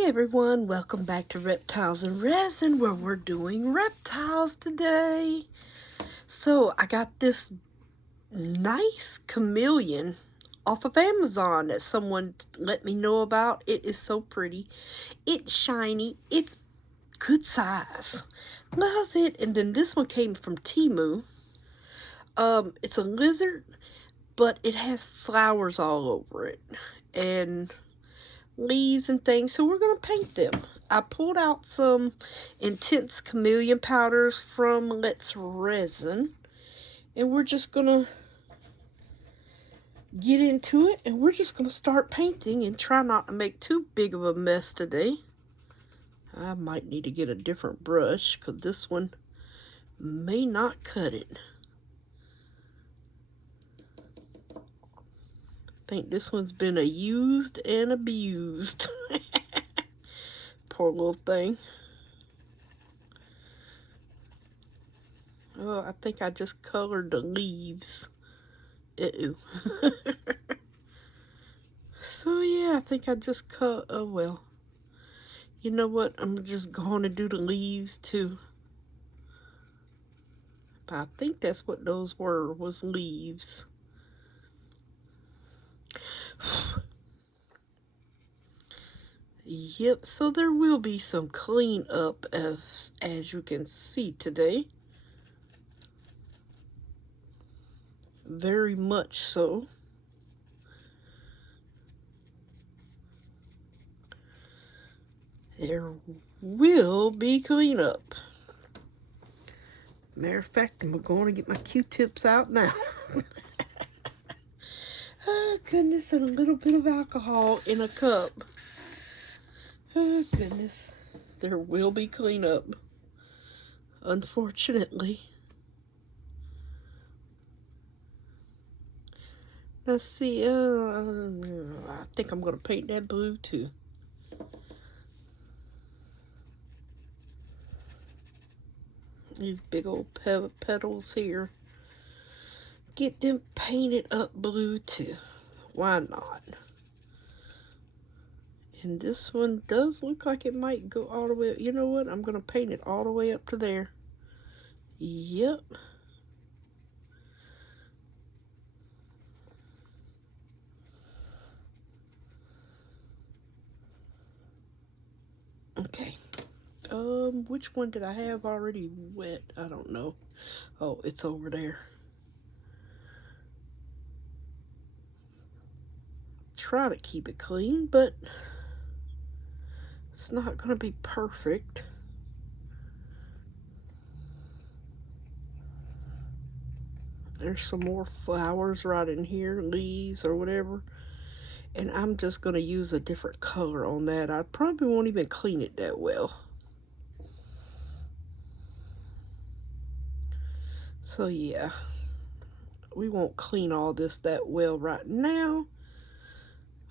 Hey everyone, welcome back to Reptiles and Resin, where we're doing reptiles today. So I got this nice chameleon off of Amazon that someone let me know about. It is so pretty. It's shiny. It's good size. Love it. And then this one came from Temu. It's a lizard, but it has flowers all over it. And leaves and things, so we're going to paint them. I pulled out some intense chameleon powders from Let's Resin, and we're just going to get into it, and we're just going to start painting and try not to make too big of a mess today. I might need to get a different brush because this one may not cut it. I think this one's been used and abused. Poor little thing. Oh, I think I just colored the leaves. Ew. So yeah, I think I just cut. Oh well. You know what? I'm just going to do the leaves too. But I think that's what those were, was leaves. Yep, so there will be some cleanup as you can see today. Very much so. There will be cleanup. Matter of fact, I'm going to get my Q-tips out now. Oh goodness, and a little bit of alcohol in a cup. Oh goodness, there will be cleanup, unfortunately. Let's see, I think I'm going to paint that blue too. These big old petals here. Get them painted up blue too. Why not? And this one does look like it might go all the way up. You know what? I'm going to paint it all the way up to there. Yep. Okay. Which one did I have already wet? I don't know. Oh, it's over there. Try to keep it clean, but it's not going to be perfect. There's some more flowers right in here, leaves or whatever. And I'm just going to use a different color on that. I probably won't even clean it that well. So yeah, we won't clean all this that well right now.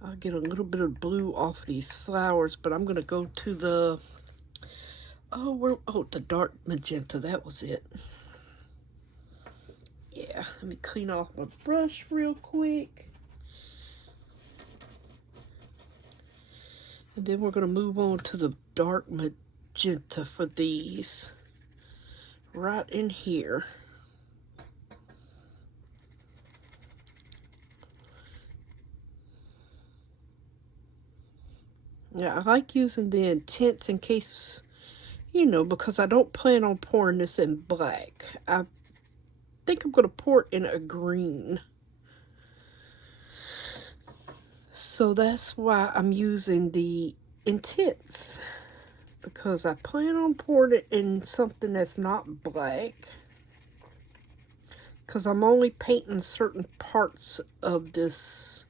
I'll get a little bit of blue off of these flowers, but I'm going to go to the, the dark magenta. That was it. Yeah, let me clean off my brush real quick. And then we're going to move on to the dark magenta for these. Right in here. Yeah, I like using the intense in case, you know, because I don't plan on pouring this in black. I think I'm going to pour it in a green. So that's why I'm using the intense, because I plan on pouring it in something that's not black, because I'm only painting certain parts of this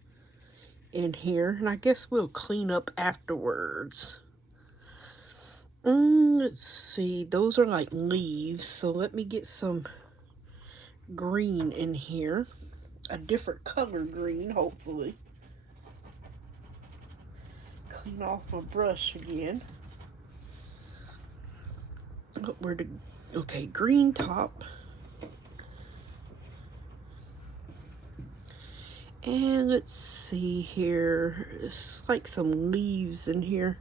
in here, and I guess we'll clean up afterwards. Let's see, those are like leaves, so let me get some green in here, a different color green, hopefully. Clean off my brush again. Oh, okay, green top. And let's see here, it's like some leaves in here.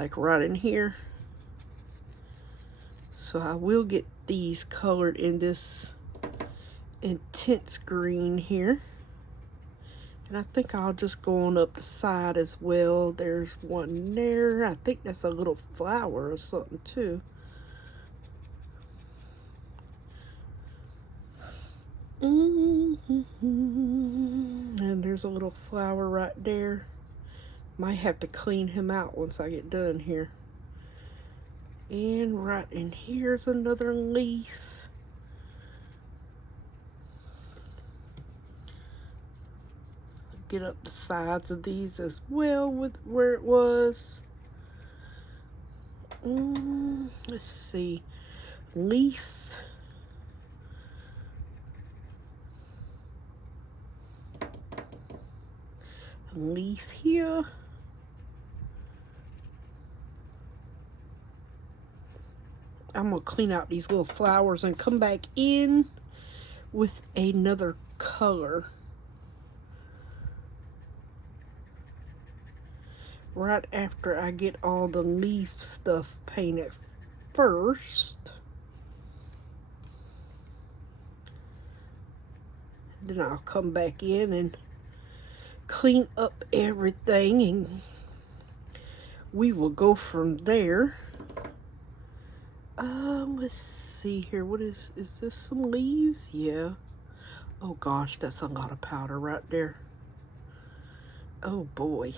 like right in here. So I will get these colored in this intense green here. And I think I'll just go on up the side as well. There's one there. I think that's a little flower or something too. And there's a little flower right there. Might have to clean him out once I get done here. And right in here's another leaf. Get up the sides of these as well with where it was. Let's see. Leaf. Leaf here. I'm gonna clean out these little flowers and come back in with another color. Right after I get all the leaf stuff painted first. Then I'll come back in and clean up everything and we will go from there. Let's see here. What is this some leaves? Yeah. Oh gosh, that's a lot of powder right there. Oh boy.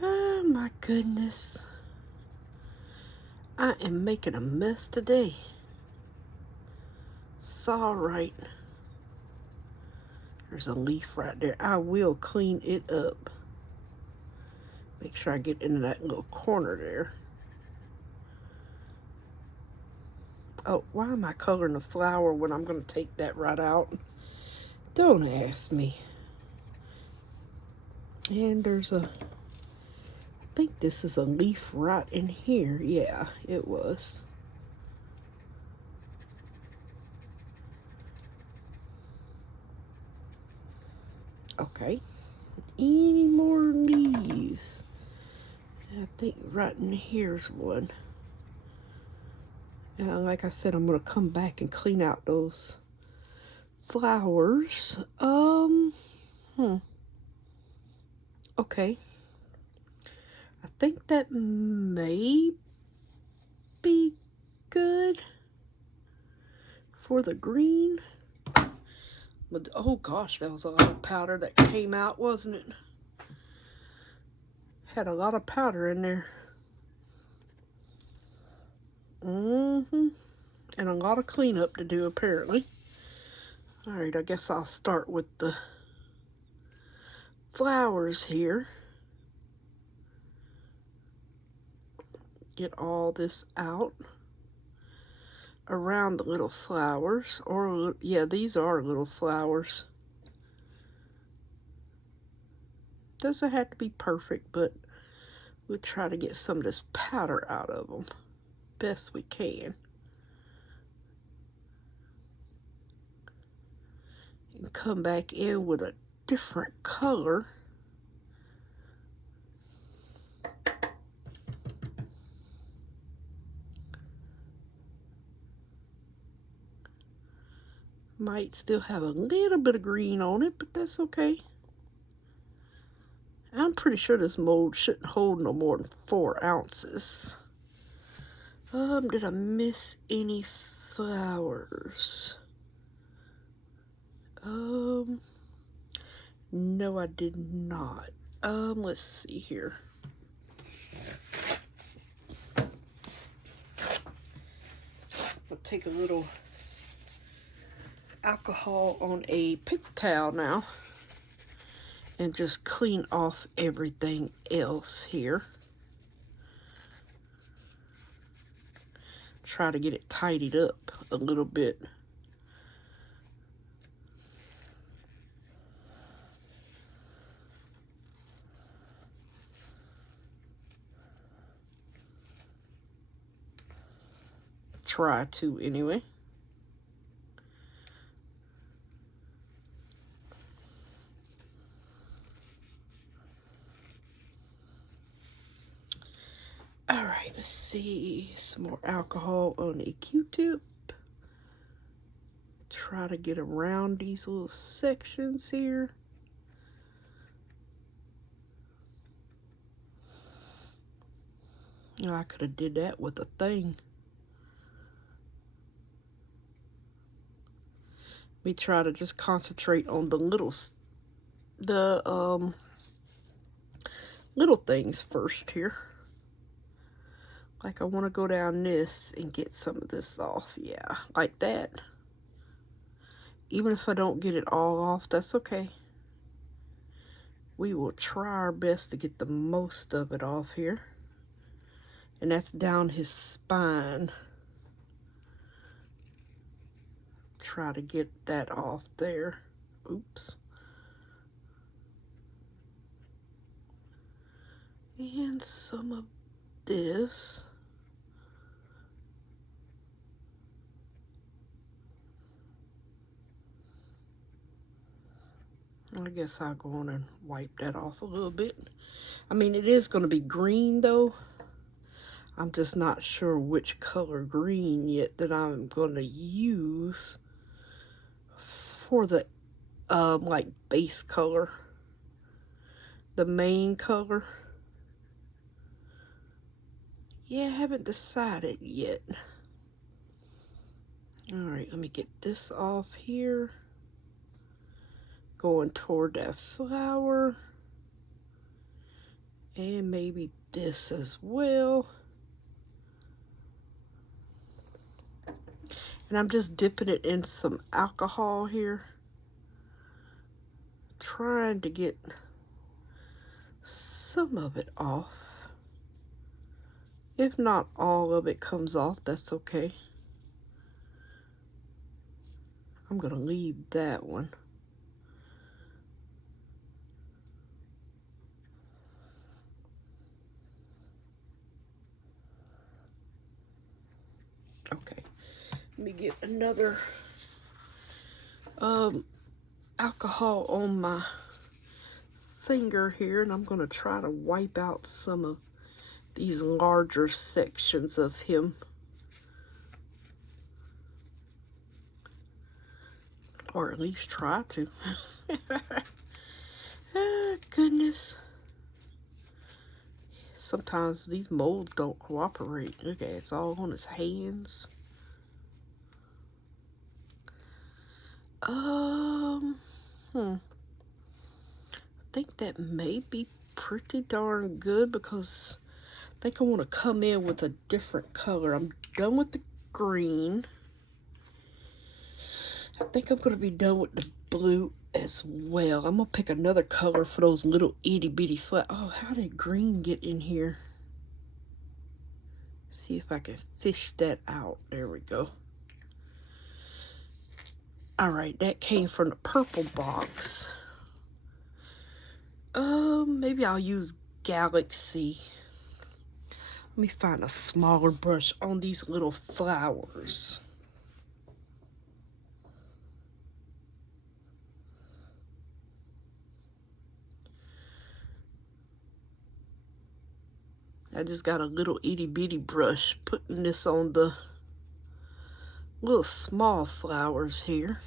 Oh my goodness. I am making a mess today. It's all right. There's a leaf right there. I will clean it up. Make sure I get into that little corner there. Oh, why am I coloring the flower when I'm going to take that right out? Don't ask me. And there's a, I think this is a leaf right in here. Yeah, it was. Okay. Any more leaves? I think right in here's one. Like I said, I'm going to come back and clean out those flowers. Okay. I think that may be good for the green. But, oh gosh, that was a lot of powder that came out, wasn't it? Had a lot of powder in there. And a lot of cleanup to do, apparently. Alright, I guess I'll start with the flowers here. Get all this out around the little flowers. Or, yeah, these are little flowers. Doesn't have to be perfect, but we'll try to get some of this powder out of them best we can. And come back in with a different color. Might still have a little bit of green on it, but that's okay. I'm pretty sure this mold shouldn't hold no more than 4 ounces. Did I miss any flowers? No, I did not. Let's see here. I'll take a little alcohol on a paper towel now and just clean off everything else here. Try to get it tidied up a little bit. Try to anyway. right, let's see. Some more alcohol on a Q-tip. Try to get around these little sections here. Oh, I could have did that with a thing. Let me try to just concentrate on the little things first here. Like I want to go down this and get some of this off. Yeah, like that. Even if I don't get it all off, that's okay. We will try our best to get the most of it off here. And that's down his spine. Try to get that off there. Oops. And some of this. I guess I'll go on and wipe that off a little bit. I mean, it is going to be green though. I'm just not sure which color green yet that I'm going to use for the like base color. The main color. Yeah, I haven't decided yet. Alright, let me get this off here. Going toward that flower. And maybe this as well. And I'm just dipping it in some alcohol here. Trying to get some of it off. If not all of it comes off, that's okay. I'm going to leave that one. Okay. Let me get another alcohol on my finger here, and I'm going to try to wipe out some of these larger sections of him. Or at least try to. Oh, goodness. Sometimes these molds don't cooperate. Look at it, it's all on his hands. I think that may be pretty darn good because I think I want to come in with a different color. I'm done with the green. I think I'm going to be done with the blue as well. I'm going to pick another color for those little itty bitty flowers. Oh, how did green get in here? See if I can fish that out. There we go. Alright, that came from the purple box. Maybe I'll use Galaxy. Let me find a smaller brush on these little flowers. I just got a little itty bitty brush putting this on the little small flowers here.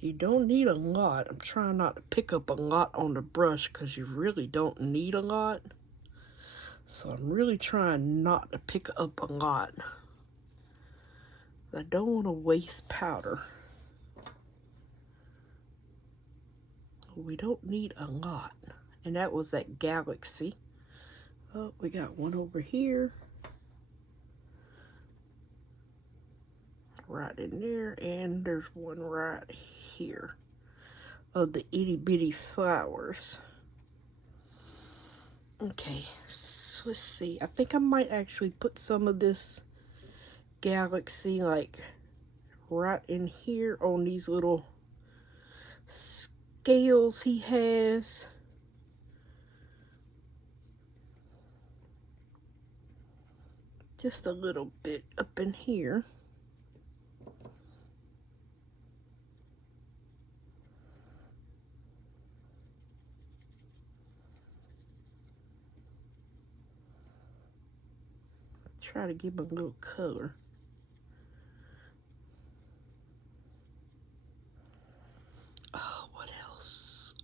You don't need a lot. I'm trying not to pick up a lot on the brush because you really don't need a lot. So I'm really trying not to pick up a lot. I don't want to waste powder. We don't need a lot. And that was that Galaxy. Oh, we got one over here. Right in there. And there's one right here. Of the itty bitty flowers. Okay, so let's see. I think I might actually put some of this Galaxy like right in here on these little scales he has. Just a little bit up in here. Try to give him a little color. Oh, what else?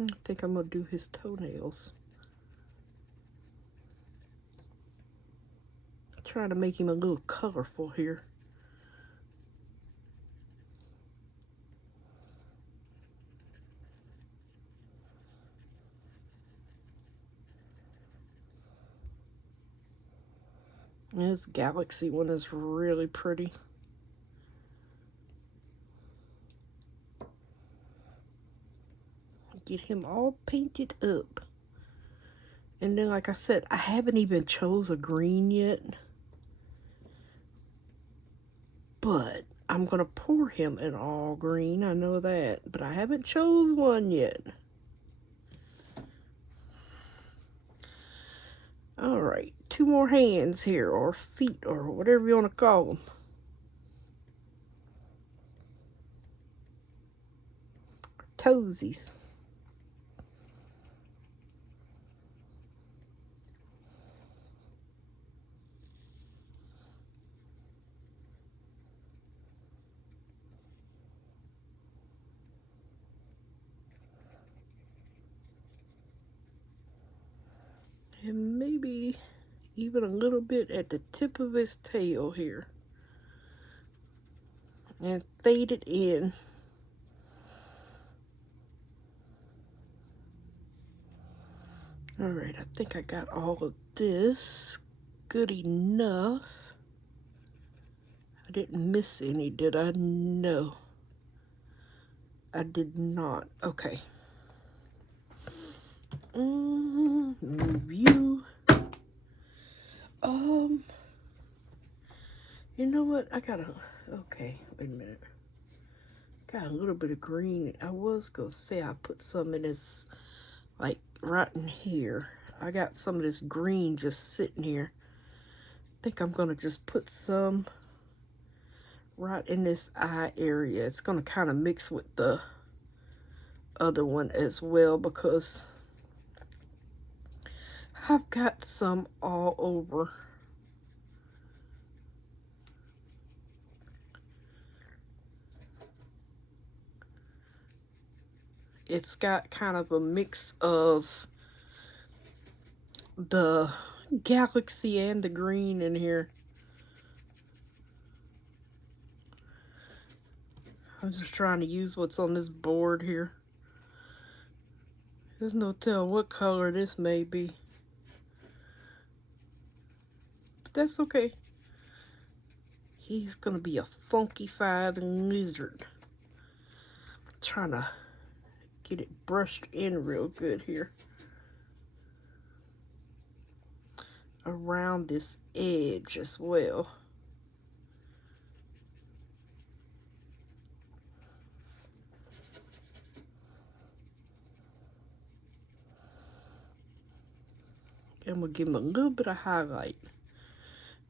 I think I'm gonna do his toenails. Trying to make him a little colorful here. This galaxy one is really pretty. Get him all painted up. And then, like I said, I haven't even chose a green yet. But I'm going to pour him in all green, I know that. But I haven't chose one yet. Alright, 2 more hands here, or feet, or whatever you want to call them. Toesies. And maybe even a little bit at the tip of his tail here. And fade it in. Alright, I think I got all of this good enough. I didn't miss any, did I? No. I did not. Okay. Move you. You know what? I gotta. Okay, wait a minute. Got a little bit of green. I was gonna say I put some in this, like right in here. I got some of this green just sitting here. I think I'm gonna just put some right in this eye area. It's gonna kind of mix with the other one as well because I've got some all over. It's got kind of a mix of the galaxy and the green in here. I'm just trying to use what's on this board here. There's no telling what color this may be. But that's okay. He's gonna be a funky-fied lizard. I'm trying to get it brushed in real good here. Around this edge as well. And we'll give him a little bit of highlight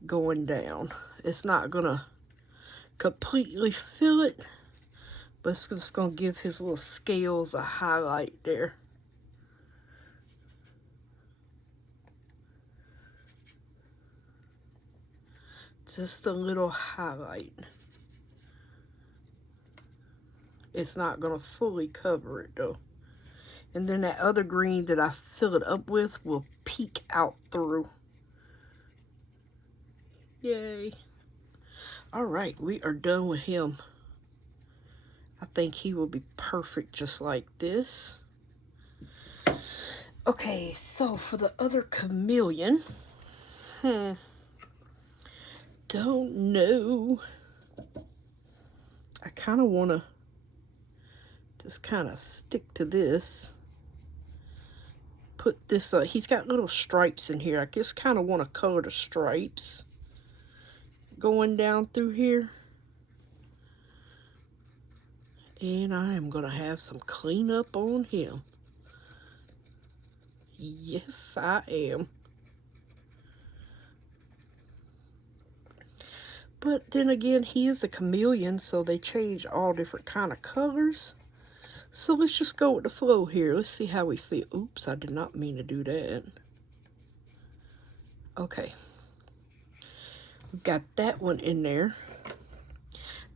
going down. It's not gonna completely fill it, but it's just gonna give his little scales a highlight there. Just a little highlight. It's not gonna fully cover it though. And then that other green that I fill it up with will peek out through. Yay. All right, we are done with him. I think he will be perfect just like this. Okay, so for the other chameleon, don't know. I kind of want to just kind of stick to this. Put this, he's got little stripes in here. I just kind of want to color the stripes going down through here. And I am going to have some cleanup on him. Yes, I am. But then again, he is a chameleon, so they change all different kind of colors. So let's just go with the flow here. Let's see how we feel. Oops, I did not mean to do that. Okay. We've got that one in there.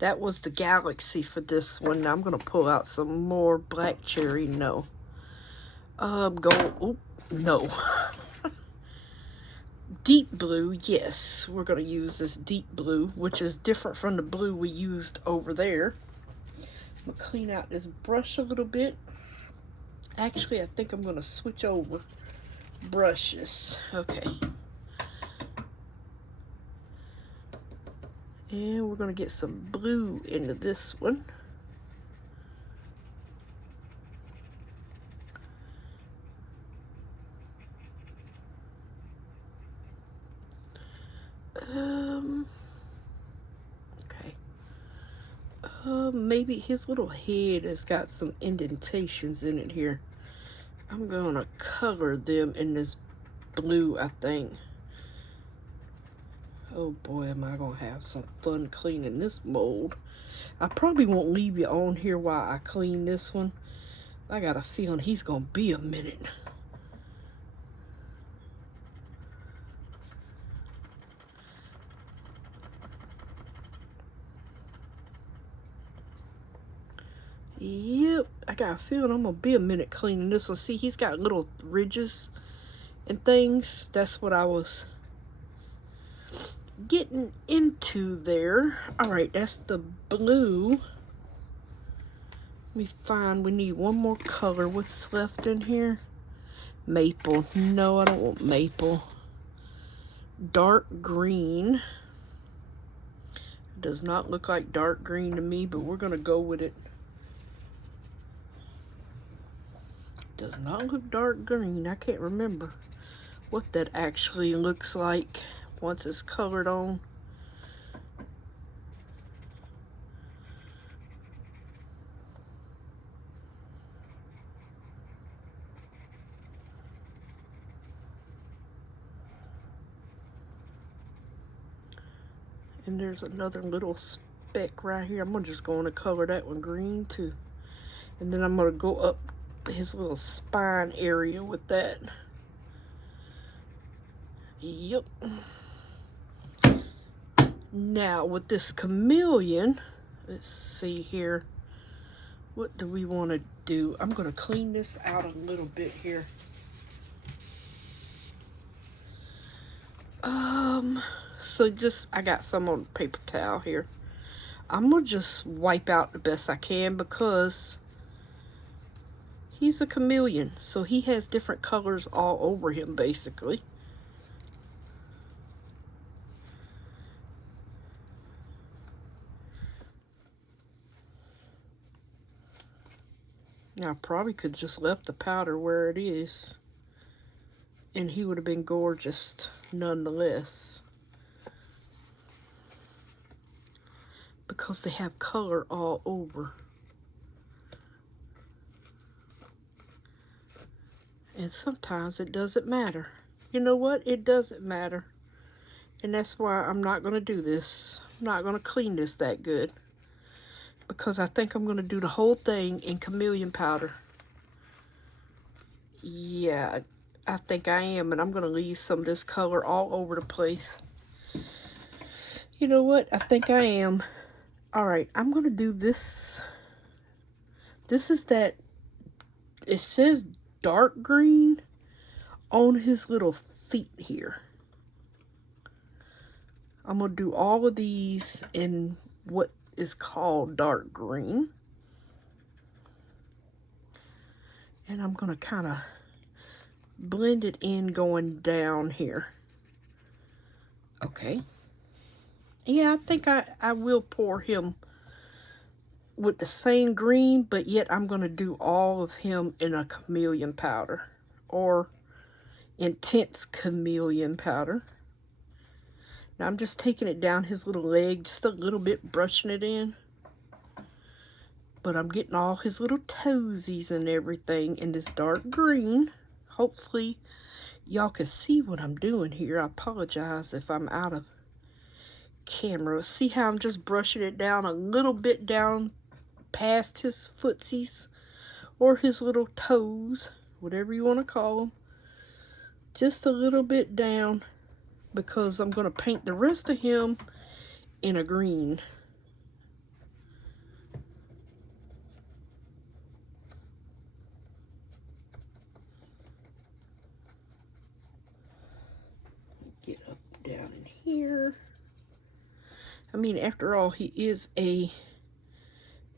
That was the galaxy for this one. Now I'm going to pull out some more black cherry. No. Gold. Oh, no. Deep blue, yes. We're going to use this deep blue, which is different from the blue we used over there. I'm going to clean out this brush a little bit. Actually, I think I'm going to switch over brushes. Okay. And we're going to get some blue into this one. Okay. Maybe his little head has got some indentations in it here. I'm going to color them in this blue, I think. Oh boy, am I going to have some fun cleaning this mold. I probably won't leave you on here while I clean this one. I got a feeling he's going to be a minute. Yep, I got a feeling I'm going to be a minute cleaning this one. See, he's got little ridges and things. That's what I was getting into there. Alright, that's the blue. Let me find, we need one more color. What's left in here? Maple. No, I don't want maple. Dark green. Does not look like dark green to me, but we're going to go with it. Does not look dark green. I can't remember what that actually looks like once it's colored on. And there's another little speck right here. I'm gonna just going to color that one green too. And then I'm gonna go up his little spine area with that. Yep. Now with this chameleon, let's see here. What do we want to do? I'm going to clean this out a little bit here. So just, I got some on paper towel here. I'm going to just wipe out the best I can because he's a chameleon. So he has different colors all over him basically. Now I probably could just left the powder where it is. And he would have been gorgeous nonetheless. Because they have color all over. And sometimes it doesn't matter. You know what? It doesn't matter. And that's why I'm not going to do this. I'm not going to clean this that good. Because I think I'm going to do the whole thing in chameleon powder. Yeah, I think I am. And I'm going to leave some of this color all over the place. You know what? I think I am. Alright, I'm going to do this. This is that, it says dark green on his little feet here. I'm going to do all of these in what is called dark green. And I'm going to kind of blend it in going down here. Okay. Yeah, I think I will pour him with the same green, but yet I'm going to do all of him in a chameleon powder or intense chameleon powder. Now I'm just taking it down his little leg just a little bit, brushing it in. But I'm getting all his little toesies and everything in this dark green. Hopefully y'all can see what I'm doing here. I apologize if I'm out of camera. See how I'm just brushing it down a little bit down past his footsies or his little toes, whatever you want to call them. Just a little bit down because I'm going to paint the rest of him in a green. Get up down in here. I mean, after all, he is a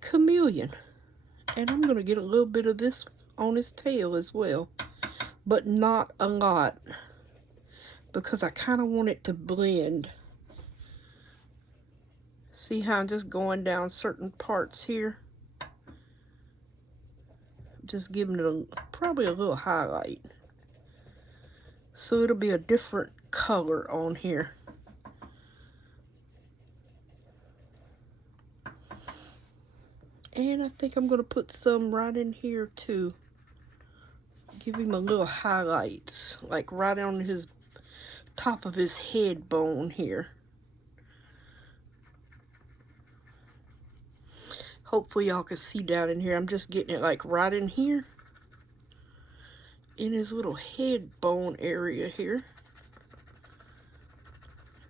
chameleon. And I'm going to get a little bit of this on his tail as well. But not a lot. Because I kind of want it to blend. See how I'm just going down certain parts here? Just giving it probably a little highlight. So it'll be a different color on here. And I think I'm going to put some right in here too. Give him a little highlights. Like right on his top of his head bone here. Hopefully y'all can see down in here. I'm just getting it like right in here. In his little head bone area here.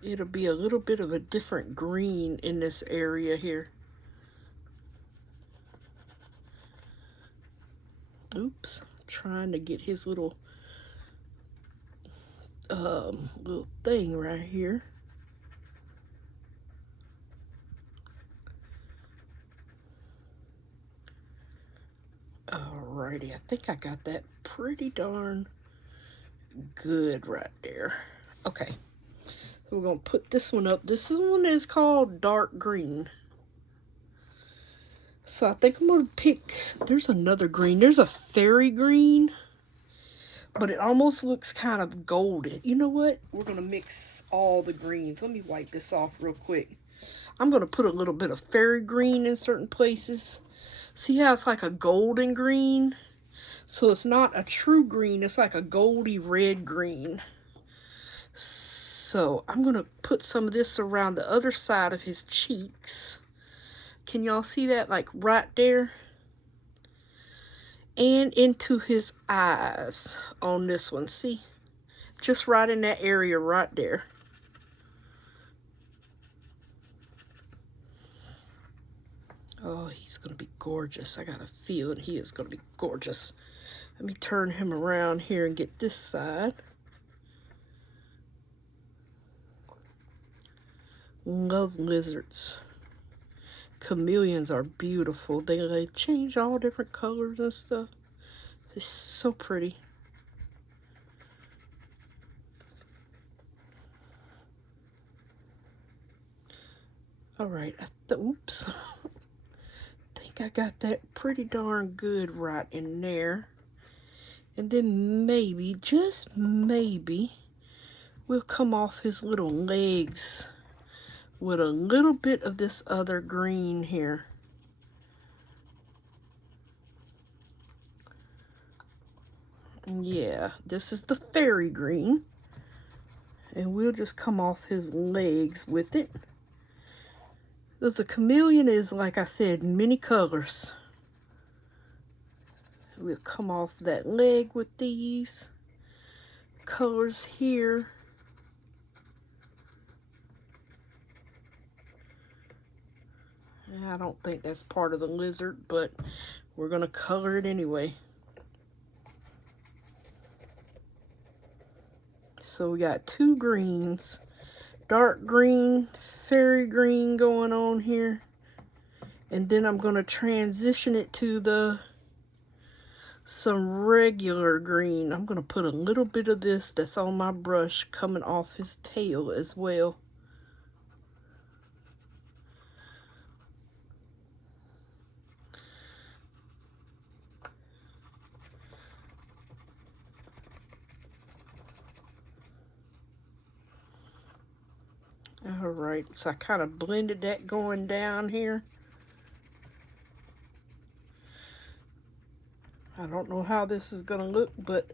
It'll be a little bit of a different green in this area here. Oops, trying to get his little thing right here. Alrighty, I think I got that pretty darn good right there. Okay, so we're gonna put this one up. This one is called dark green. So I think I'm gonna pick, there's another green. There's a fairy green, but it almost looks kind of golden. You know what? We're gonna mix all the greens. Let me wipe this off real quick. I'm gonna put a little bit of fairy green in certain places. See how it's like a golden green? So it's not a true green, it's like a goldy red green. So I'm gonna put some of this around the other side of his cheeks. Can y'all see that? Like right there. And into his eyes on this one. See? Just right in that area right there. Oh, he's going to be gorgeous. I got a feeling he is going to be gorgeous. Let me turn him around here and get this side. Love lizards. Chameleons are beautiful. They change all different colors and stuff. It's so pretty. All right. Oops. I think I got that pretty darn good right in there. And then maybe, just maybe, we'll come off his little legs with a little bit of this other green here. Yeah, this is the fairy green. And we'll just come off his legs with it. Because the chameleon is, like I said, many colors. We'll come off that leg with these colors here. I don't think that's part of the lizard, but we're going to color it anyway. So we got two greens. Dark green, fairy green going on here. And then I'm going to transition it to some regular green. I'm going to put a little bit of this that's on my brush coming off his tail as well. All right, so I kind of blended that going down here. I don't know how this is gonna look, but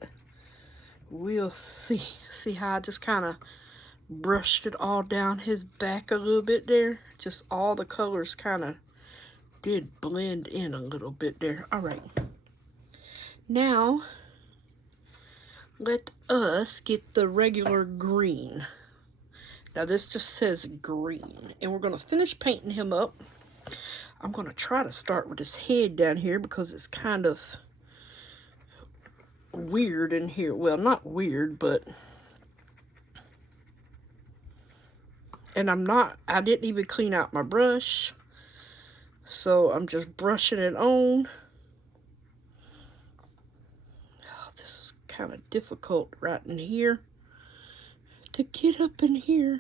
we'll see. See how I just kind of brushed it all down his back a little bit there. Just all the colors kind of did blend in a little bit there. All right. Now, let us get the regular green. Now this just says green, and we're going to finish painting him up. I'm going to try to start with his head down here because it's kind of weird in here. Well, not weird, but... And I didn't even clean out my brush, so I'm just brushing it on. Oh, this is kind of difficult right in here to get up in here.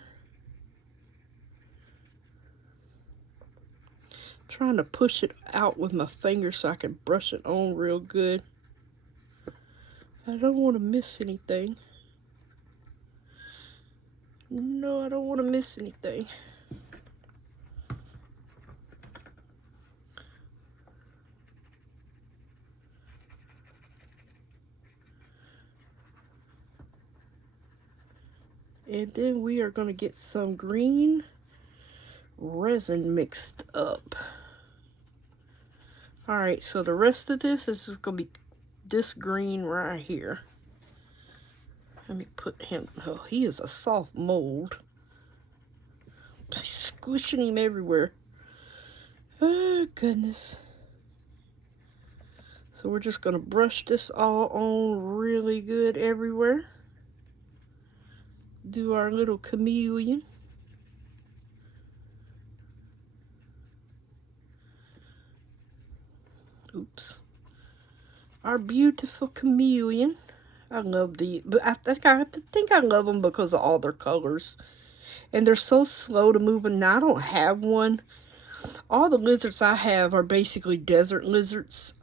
Trying to push it out with my finger so I can brush it on real good. I don't want to miss anything. No, I don't want to miss anything. And then we are going to get some green resin mixed up. Alright, so the rest of this is going to be this green right here. Let me put him, oh, he is a soft mold. Squishing him everywhere. Oh, goodness. So we're just going to brush this all on really good everywhere. Do our little chameleon. Oops. Our beautiful chameleon. I love but I think I love them because of all their colors. And they're so slow to move, and I don't have one. All the lizards I have are basically desert lizards.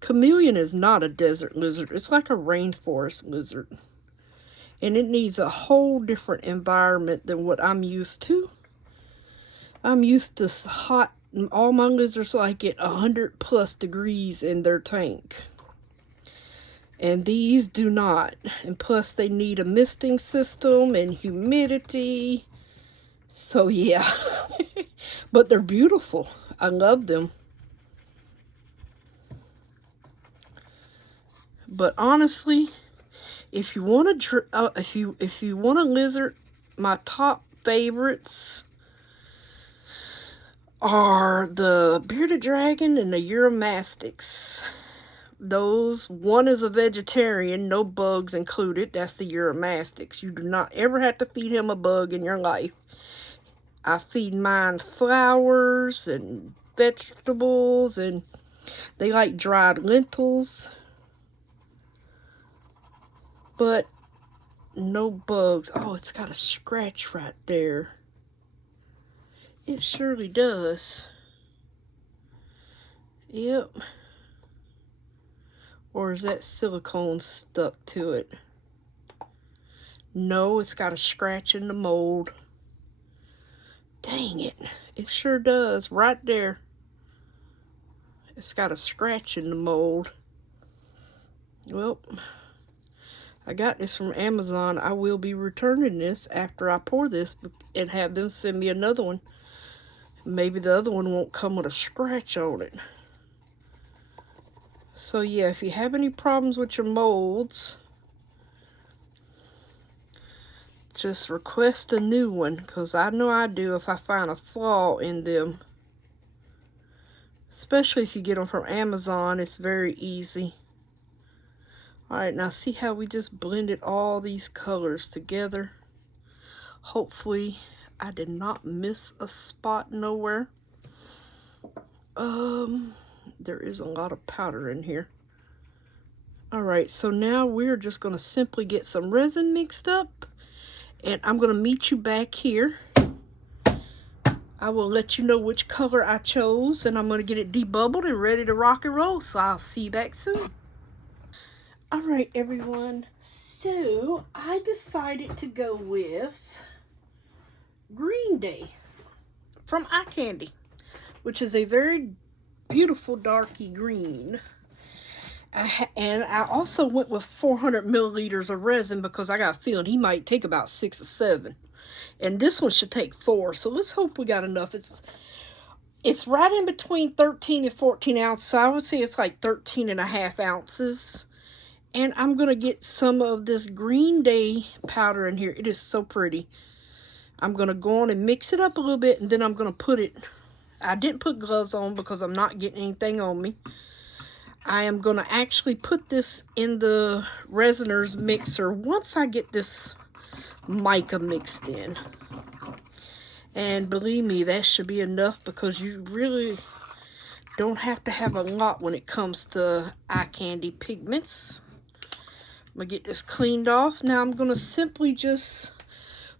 Chameleon is not a desert lizard. It's like a rainforest lizard. And it needs a whole different environment than what I'm used to. I'm used to hot, all my lizards like it 100+ degrees in their tank. And these do not. And plus they need a misting system and humidity. So yeah. But they're beautiful. I love them. But honestly, if you want to if you want a lizard, my top favorites are the bearded dragon and the Uromastyx. Those, one is a vegetarian, no bugs included. That's the Uromastyx. You do not ever have to feed him a bug in your life. I feed mine flowers and vegetables, and they like dried lentils. But no bugs. Oh, it's got a scratch right there. It surely does. Yep. Or is that silicone stuck to it? No, it's got a scratch in the mold. Dang it. It sure does. Right there. It's got a scratch in the mold. Well, I got this from Amazon. I will be returning this after I pour this and have them send me another one. Maybe the other one won't come with a scratch on it. So yeah, if you have any problems with your molds, just request a new one, because I know I do if I find a flaw in them. Especially if you get them from Amazon, it's very easy. Alright, now see how we just blended all these colors together? Hopefully I did not miss a spot nowhere. There is a lot of powder in here. Alright, so now we're just going to simply get some resin mixed up. And I'm going to meet you back here. I will let you know which color I chose. And I'm going to get it debubbled and ready to rock and roll. So I'll see you back soon. Alright, everyone. So I decided to go with Green Day from Eye Candy, which is a very beautiful darky green. And I also went with 400 milliliters of resin because I got a feeling he might take about 6 or 7. And this one should take 4. So let's hope we got enough. It's right in between 13 and 14 ounces. So I would say it's like 13.5 ounces. And I'm going to get some of this Green Day powder in here. It is so pretty. I'm going to go on and mix it up a little bit. And then I'm going to put it... I didn't put gloves on because I'm not getting anything on me. I am going to actually put this in the Resiner's mixer once I get this mica mixed in. And believe me, that should be enough because you really don't have to have a lot when it comes to eye candy pigments. I'm going to get this cleaned off. Now I'm going to simply just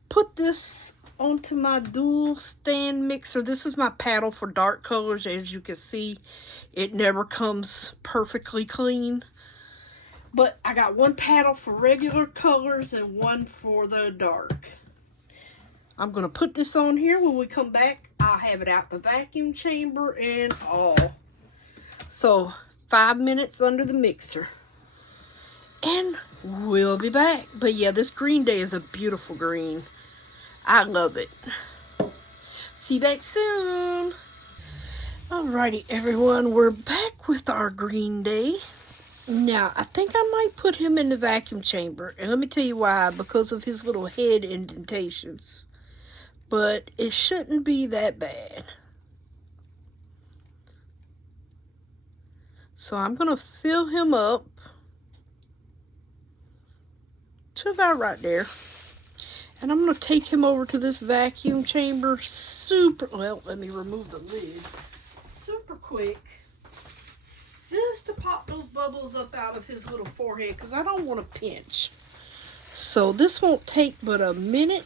put this onto my dual stand mixer. This is my paddle for dark colors. As you can see, it never comes perfectly clean. But I got one paddle for regular colors and one for the dark. I'm going to put this on here. When we come back, I'll have it out the vacuum chamber and all. So 5 minutes under the mixer. And we'll be back. But yeah, this Green Day is a beautiful green. I love it. See you back soon. Alrighty, everyone. We're back with our Green Day. Now, I think I might put him in the vacuum chamber. And let me tell you why. Because of his little head indentations. But it shouldn't be that bad. So I'm going to fill him up to about right there. And I'm going to take him over to this vacuum chamber well, let me remove the lid. Super quick. Just to pop those bubbles up out of his little forehead because I don't want to pinch. So this won't take but a minute.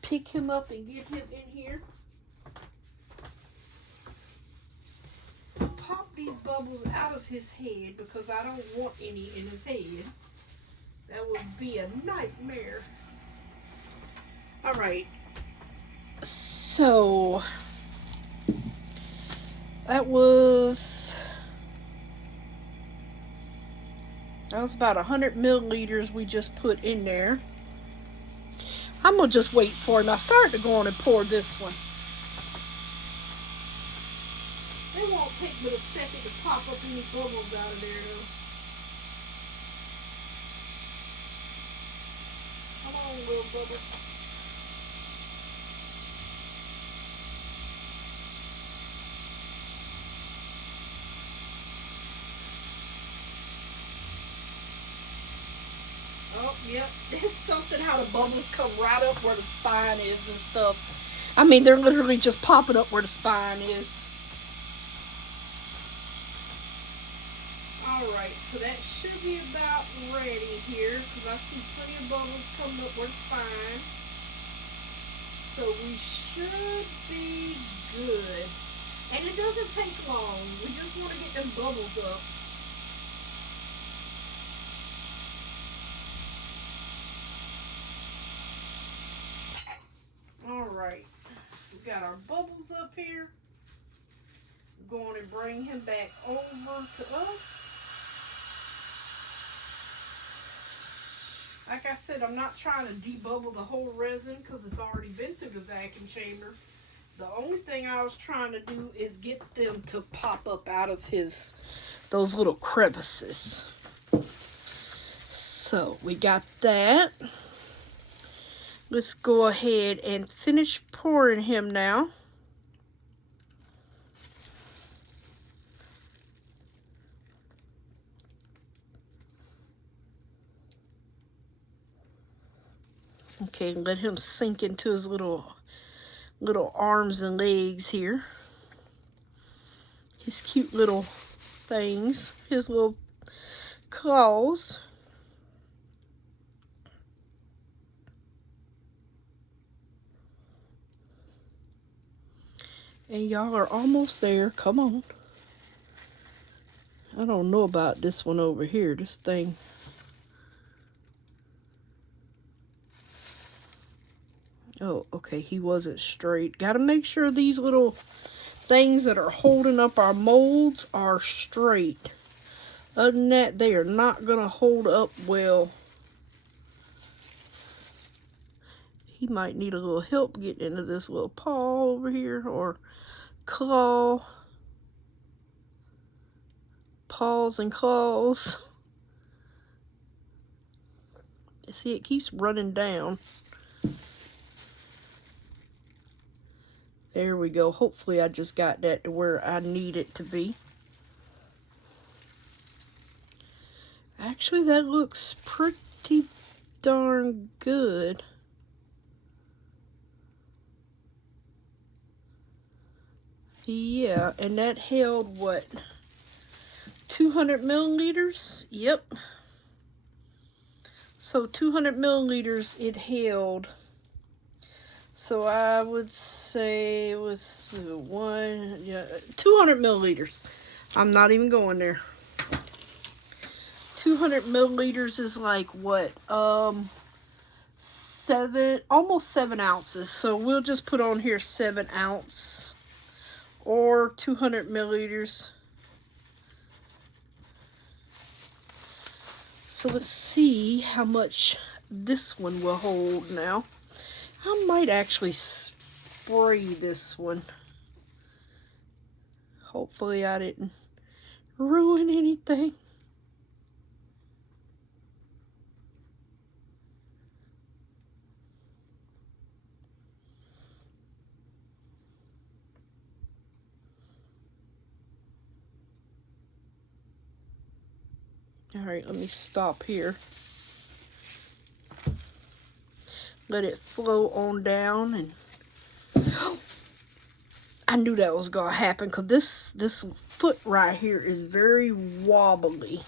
Pick him up and get him in here. Pop these bubbles out of his head because I don't want any in his head. That would be a nightmare. Alright. So that was about 100 milliliters we just put in there. I'm going to just wait for it. And I started to go on and pour this one. It won't take but a second to pop up any bubbles out of there, though. Come on, little bubbles. Oh, yep. There's something how the bubbles come right up where the spine is and stuff. I mean, they're literally just popping up where the spine is. Alright, so that should be about ready here because I see plenty of bubbles coming up where the spine. So we should be good. And it doesn't take long. We just want to get them bubbles up. Alright, we got our bubbles up here. Go on and bring him back over to us. Like I said, I'm not trying to debubble the whole resin because it's already been through the vacuum chamber. The only thing I was trying to do is get them to pop up out of those little crevices. So we got that. Let's go ahead and finish pouring him now. Okay, let him sink into his little arms and legs here. His cute little things, his little claws. And y'all are almost there. Come on. I don't know about this one over here. This thing. Oh, okay, he wasn't straight. Gotta make sure these little things that are holding up our molds are straight. Other than that, they are not gonna hold up well. He might need a little help getting into this little paw over here, or claw. Paws and claws. See, it keeps running down. There we go. Hopefully I just got that to where I need it to be. Actually, that looks pretty darn good. Yeah, and that held what? 200 milliliters? Yep. So 200 milliliters it held. So I would say it was 200 milliliters. I'm not even going there. 200 milliliters is like what? Almost 7 ounces. So we'll just put on here 7 ounce or 200 milliliters. So let's see how much this one will hold now. I might actually spray this one. Hopefully I didn't ruin anything. All right, let me stop here. Let it flow on down, and I knew that was gonna happen because this foot right here is very wobbly.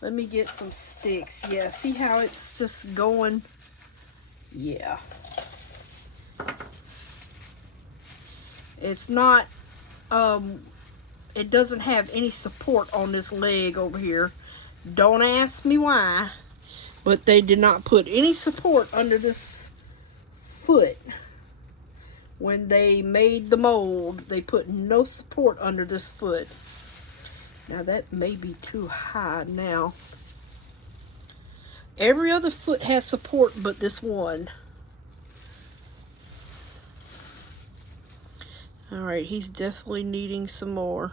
Let me get some sticks. Yeah, see how it's just going? Yeah. It's not, it doesn't have any support on this leg over here. Don't ask me why, but they did not put any support under this foot. When they made the mold, they put no support under this foot. Now that may be too high now. Every other foot has support but this one. Alright, he's definitely needing some more.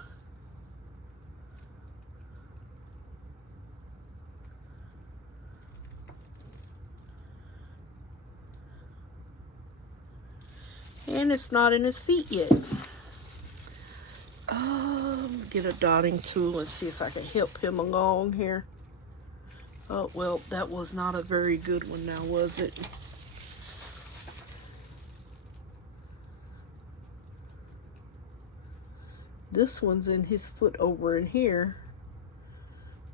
And it's not in his feet yet. Get a dotting tool and see if I can help him along here. Oh, well, that was not a very good one now, was it? This one's in his foot over in here,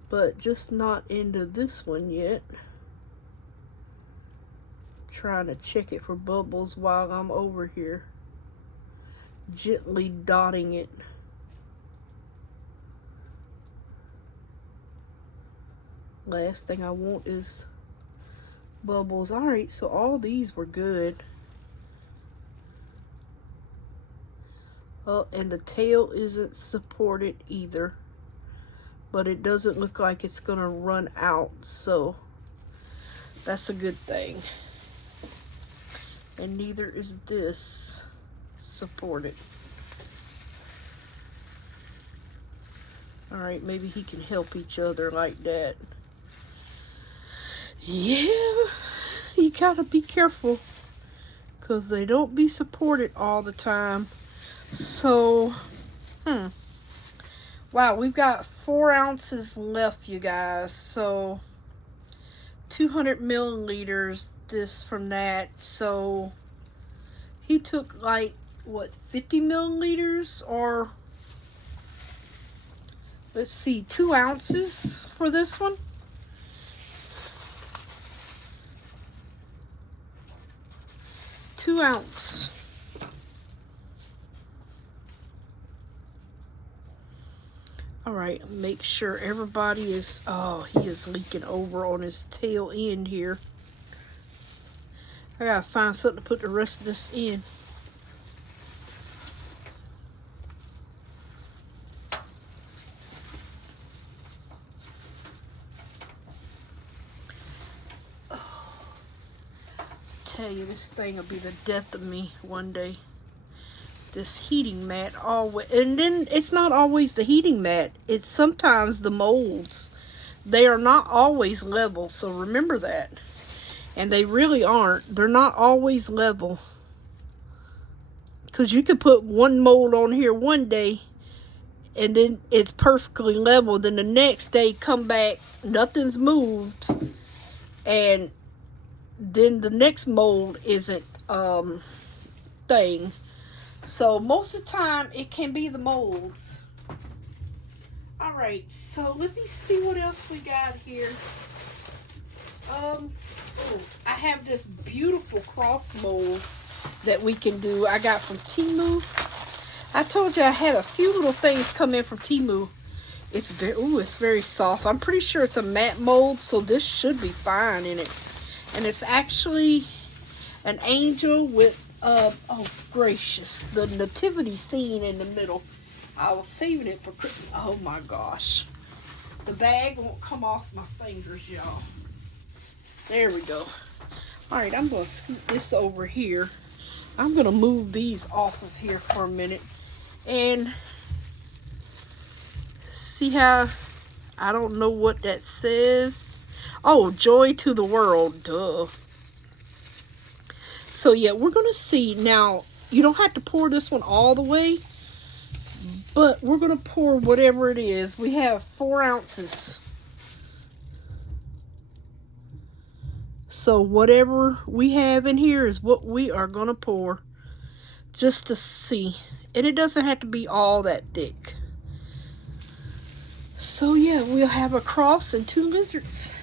but just not into this one yet. Trying to check it for bubbles while I'm over here. Gently dotting it. Last thing I want is bubbles. Alright, so all these were good. Oh, and the tail isn't supported either. But it doesn't look like it's gonna run out, so that's a good thing. And neither is this supported. Alright, maybe he can help each other like that. Yeah, you gotta be careful because they don't be supported all the time. So, wow, we've got 4 ounces left, you guys. So, 200 milliliters this from that. So, he took like, what, 50 milliliters or, let's see, 2 ounces for this one. Ounce. All right, make sure everybody is, oh, he is leaking over on his tail end here. I gotta find something to put the rest of this in. Tell you, this thing will be the death of me one day. This heating mat always, and then it's not always the heating mat, it's sometimes the molds. They are not always level, so remember that. And they really aren't. They're not always level. Because you could put one mold on here one day and then it's perfectly level. Then the next day come back, nothing's moved, and then the next mold isn't thing. So most of the time it can be the molds. Alright, so let me see what else we got here. I have this beautiful cross mold that we can do. I got from Temu. I told you I had a few little things come in from Temu. It's very soft. I'm pretty sure it's a matte mold, so this should be fine in it. And it's actually an angel with oh gracious, the nativity scene in the middle. I was saving it for Christmas. Oh my gosh. The bag won't come off my fingers, y'all. There we go. Alright, I'm going to scoot this over here. I'm going to move these off of here for a minute. And see how, I don't know what that says. Oh, joy to the world. Duh. So yeah, we're going to see. Now, you don't have to pour this one all the way. But we're going to pour whatever it is. We have 4 ounces. So whatever we have in here is what we are going to pour. Just to see. And it doesn't have to be all that thick. So yeah, we'll have a cross and 2 lizards.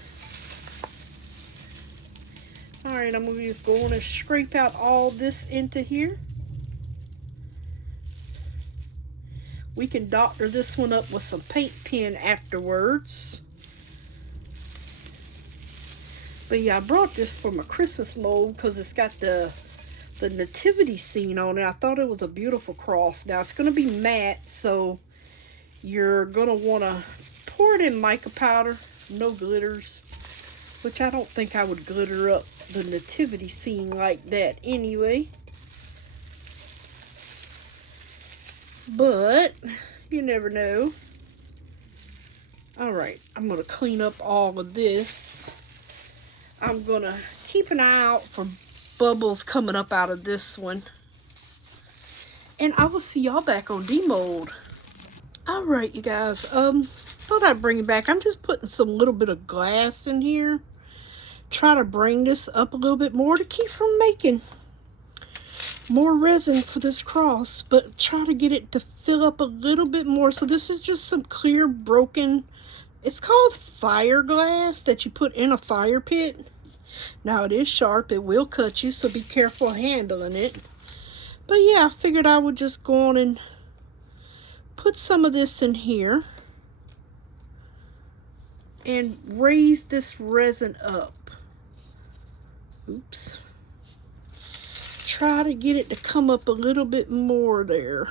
Alright, I'm going to go on and scrape out all this into here. We can doctor this one up with some paint pen afterwards. But yeah, I brought this for my Christmas mold because it's got the nativity scene on it. I thought it was a beautiful cross. Now it's going to be matte, so you're going to want to pour it in mica powder. No glitters, which I don't think I would glitter up the nativity scene like that anyway. But you never know. Alright, I'm going to clean up all of this. I'm going to keep an eye out for bubbles coming up out of this one. And I will see y'all back on Demold. Alright, you guys. Thought I'd bring it back. I'm just putting some little bit of glass in here. Try to bring this up a little bit more to keep from making more resin for this cross, but try to get it to fill up a little bit more. So this is just some clear broken, it's called fire glass that you put in a fire pit. Now it is sharp, it will cut you, so be careful handling it. But yeah, I figured I would just go on and put some of this in here and raise this resin up. Oops. Try to get it to come up a little bit more there.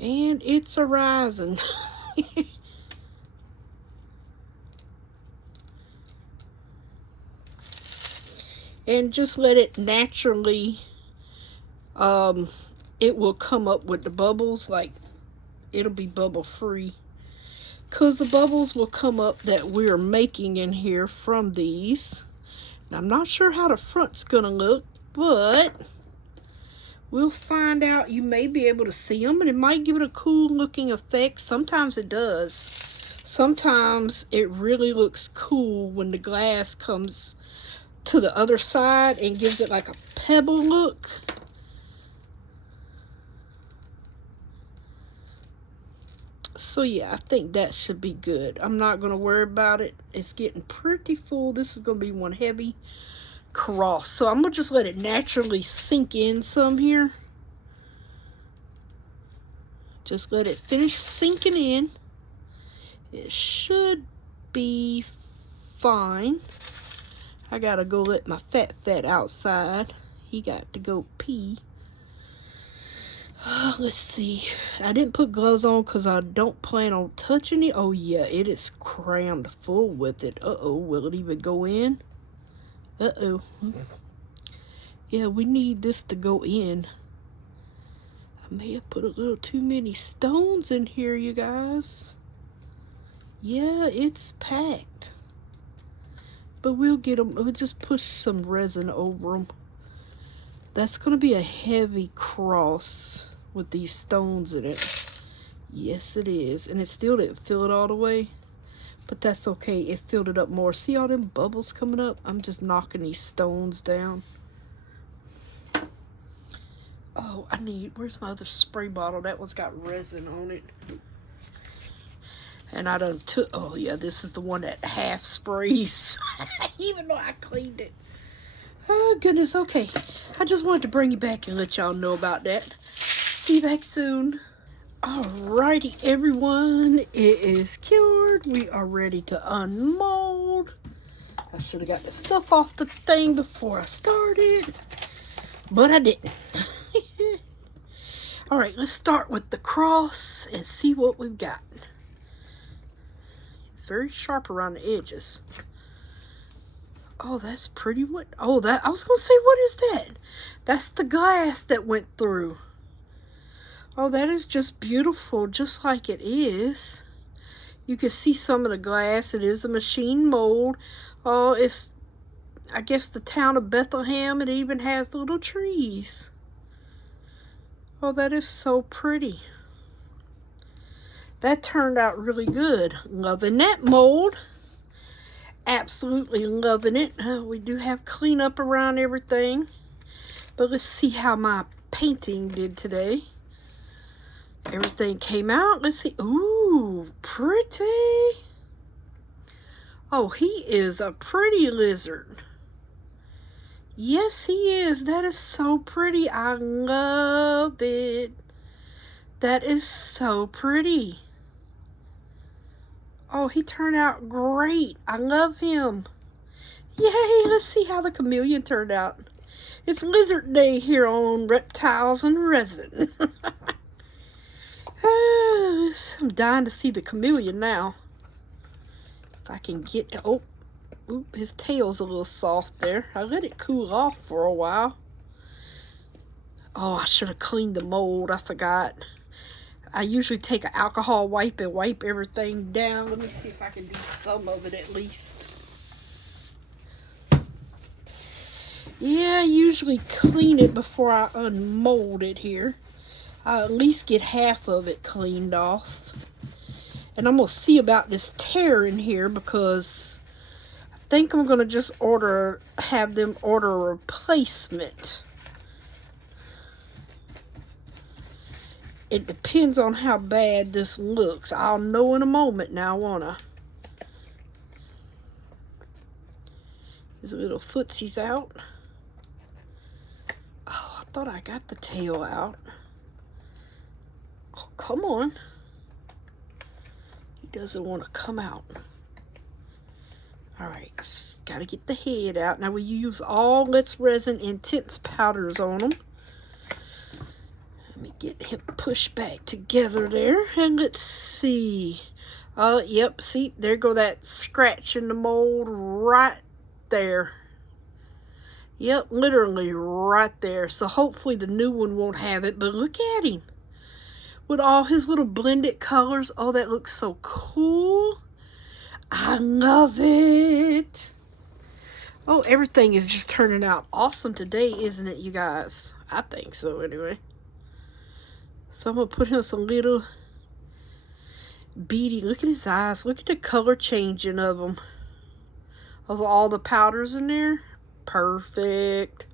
And it's a rising. And just let it naturally, it will come up with the bubbles, like it'll be bubble free. Because the bubbles will come up that we're making in here from these. Now, I'm not sure how the front's gonna look, but we'll find out. You may be able to see them, and it might give it a cool looking effect. Sometimes it does. Sometimes it really looks cool when the glass comes to the other side and gives it like a pebble look. So yeah, I think that should be good. I'm not going to worry about it. It's getting pretty full. This is going to be one heavy cross. So I'm going to just let it naturally sink in some here. Just let it finish sinking in. It should be fine. I gotta go let my fat outside. He got to go pee. Let's see. I didn't put gloves on because I don't plan on touching it. Oh yeah, it is crammed full with it. Uh-oh, will it even go in? Uh-oh. Yeah, we need this to go in. I may have put a little too many stones in here, you guys. Yeah, it's packed. But we'll get them. We'll just push some resin over them. That's going to be a heavy cross with these stones in it. Yes, it is. And it still didn't fill it all the way. But that's okay. It filled it up more. See all them bubbles coming up? I'm just knocking these stones down. Oh, where's my other spray bottle? That one's got resin on it. And I done took, oh yeah, this is the one that half sprays. Even though I cleaned it. Oh goodness, okay. I just wanted to bring you back and let y'all know about that. See you back soon. Alrighty everyone, it is cured. We are ready to unmold. I should have got the stuff off the thing before I started. But I didn't. Alright, let's start with the cross and see what we've got. It's very sharp around the edges. Oh, that's pretty. What? Oh, that, I was going to say, what is that? That's the glass that went through. Oh, that is just beautiful, just like it is. You can see some of the glass. It is a machine mold. Oh, it's, I guess, the town of Bethlehem. It even has little trees. Oh, that is so pretty. That turned out really good. Loving that mold. Absolutely loving it. We do have cleanup around everything. But let's see how my painting did today. Everything came out. Let's see. Ooh, pretty. Oh, he is a pretty lizard. Yes, he is. That is so pretty. I love it. That is so pretty. Oh, he turned out great. I love him. Yay, let's see how the chameleon turned out. It's Lizard Day here on Reptiles and Resin. I'm dying to see the chameleon now. If I can get... Oh, oop, his tail's a little soft there. I let it cool off for a while. Oh, I should have cleaned the mold. I forgot. I usually take an alcohol wipe and wipe everything down. Let me see if I can do some of it at least. Yeah, I usually clean it before I unmold it here. I at least get half of it cleaned off. And I'm going to see about this tear in here because I think I'm going to just have them order a replacement. It depends on how bad this looks. I'll know in a moment now, won't I? His little footsies out. Oh, I thought I got the tail out. Oh, come on. He doesn't want to come out. Alright, got to get the head out. Now we use all Let's Resin Intense powders on them. Let me get him pushed back together there. And let's see. Yep, see, there go that scratch in the mold right there. Yep, literally right there. So hopefully the new one won't have it. But look at him. With all his little blended colors. Oh, that looks so cool. I love it. Oh, everything is just turning out awesome today, isn't it, you guys? I think so, anyway. So I'm going to put him some little beady. Look at his eyes. Look at the color changing of them. Of all the powders in there. Perfect.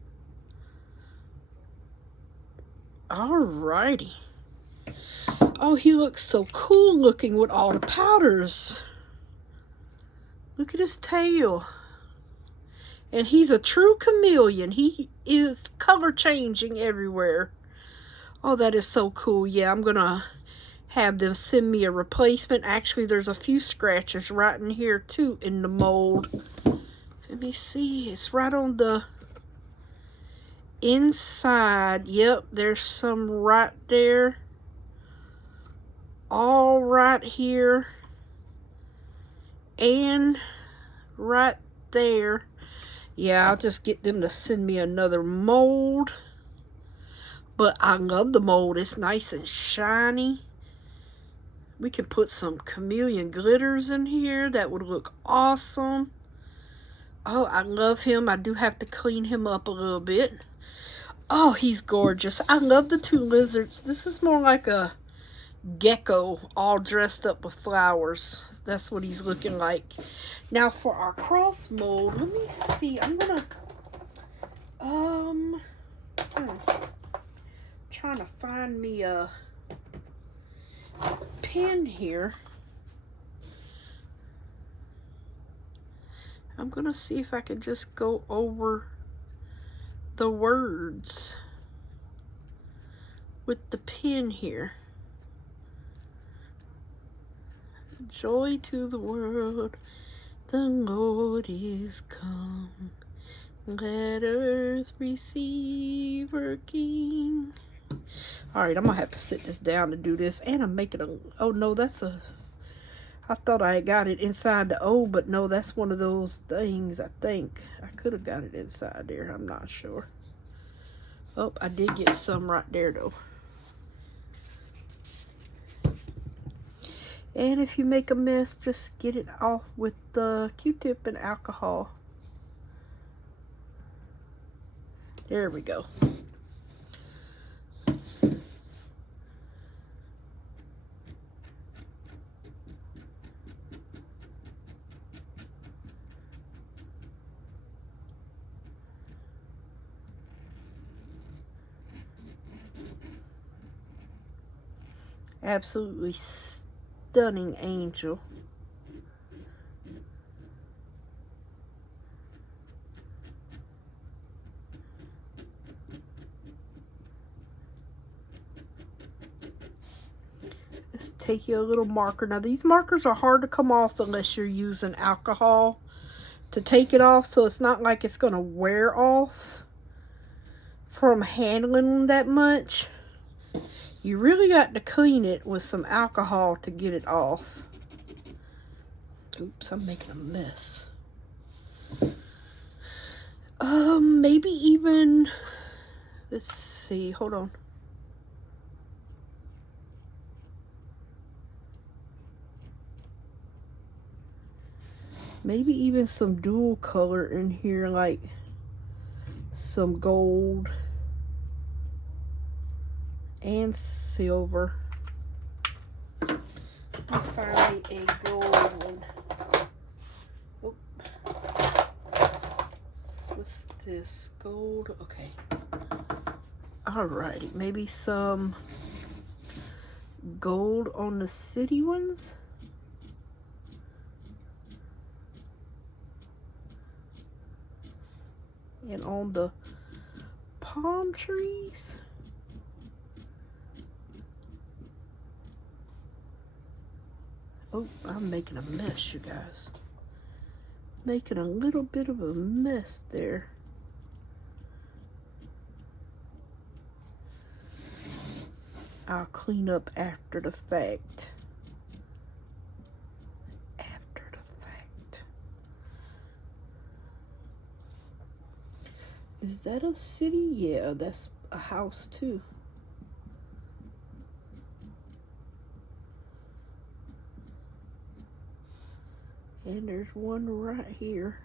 Alrighty. Oh, he looks so cool looking with all the powders. Look at his tail. And he's a true chameleon. He is color changing everywhere. Oh, that is so cool. Yeah, I'm going to have them send me a replacement. Actually, there's a few scratches right in here too in the mold. Let me see. It's right on the inside. Yep, there's some right there. All right here. And right there. Yeah, I'll just get them to send me another mold. But I love the mold. It's nice and shiny. We can put some chameleon glitters in here. That would look awesome. Oh, I love him. I do have to clean him up a little bit. Oh, he's gorgeous. I love the two lizards. This is more like a gecko all dressed up with flowers. That's what he's looking like. Now for our cross mold, let me see. I'm gonna trying to find me a pen here. I'm gonna see if I can just go over the words with the pen here. Joy to the world, the Lord is come. Let earth receive her King. Alright, I'm gonna have to sit this down to do this. And I'm making a... Oh no, that's a... I thought I had got it inside the O, but no, that's one of those things, I think. I could have got it inside there. I'm not sure. Oh, I did get some right there, though. And if you make a mess, just get it off with the Q-tip and alcohol. There we go. Absolutely stunning angel. Let's take you a little marker. Now these markers are hard to come off unless you're using alcohol to take it off, so it's not like it's gonna wear off from handling that much. You really got to clean it with some alcohol to get it off. Oops, I'm making a mess. Maybe even, let's see, hold on. Maybe even some dual color in here, like some gold and silver. Let me find me a gold one. Oh. What's this? Gold? Okay. Alrighty. Maybe some gold on the city ones. And on the palm trees. Oh, I'm making a mess, you guys. Making a little bit of a mess there. I'll clean up after the fact. After the fact. Is that a city? Yeah, that's a house too. And there's one right here.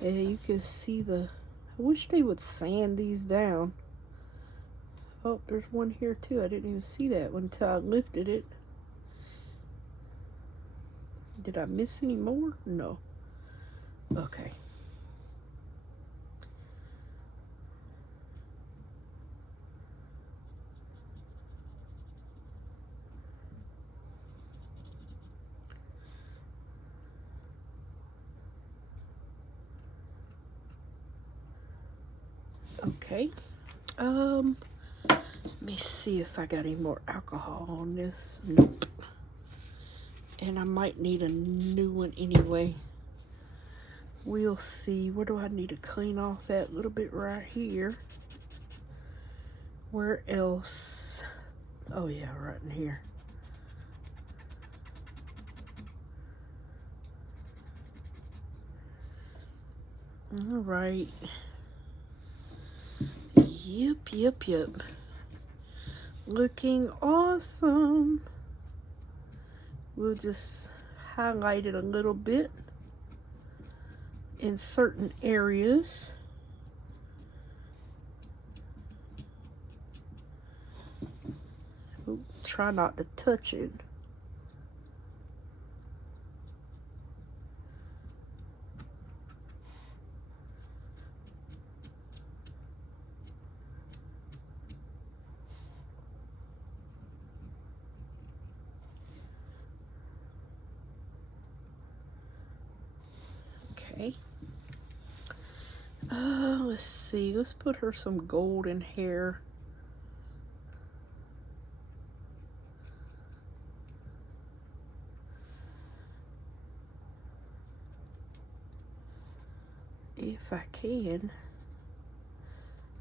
And you can see the... I wish they would sand these down. Oh, there's one here too. I didn't even see that until I lifted it. Did I miss any more? No. Okay. Okay. Let me see if I got any more alcohol on this. Nope. And I might need a new one anyway. We'll see. Where do I need to clean off that? A little bit right here. Where else? Oh yeah, right in here. All right. Yep. Looking awesome. We'll just highlight it a little bit in certain areas. Ooh, try not to touch it. Okay. Let's see. Let's put her some golden hair. If I can.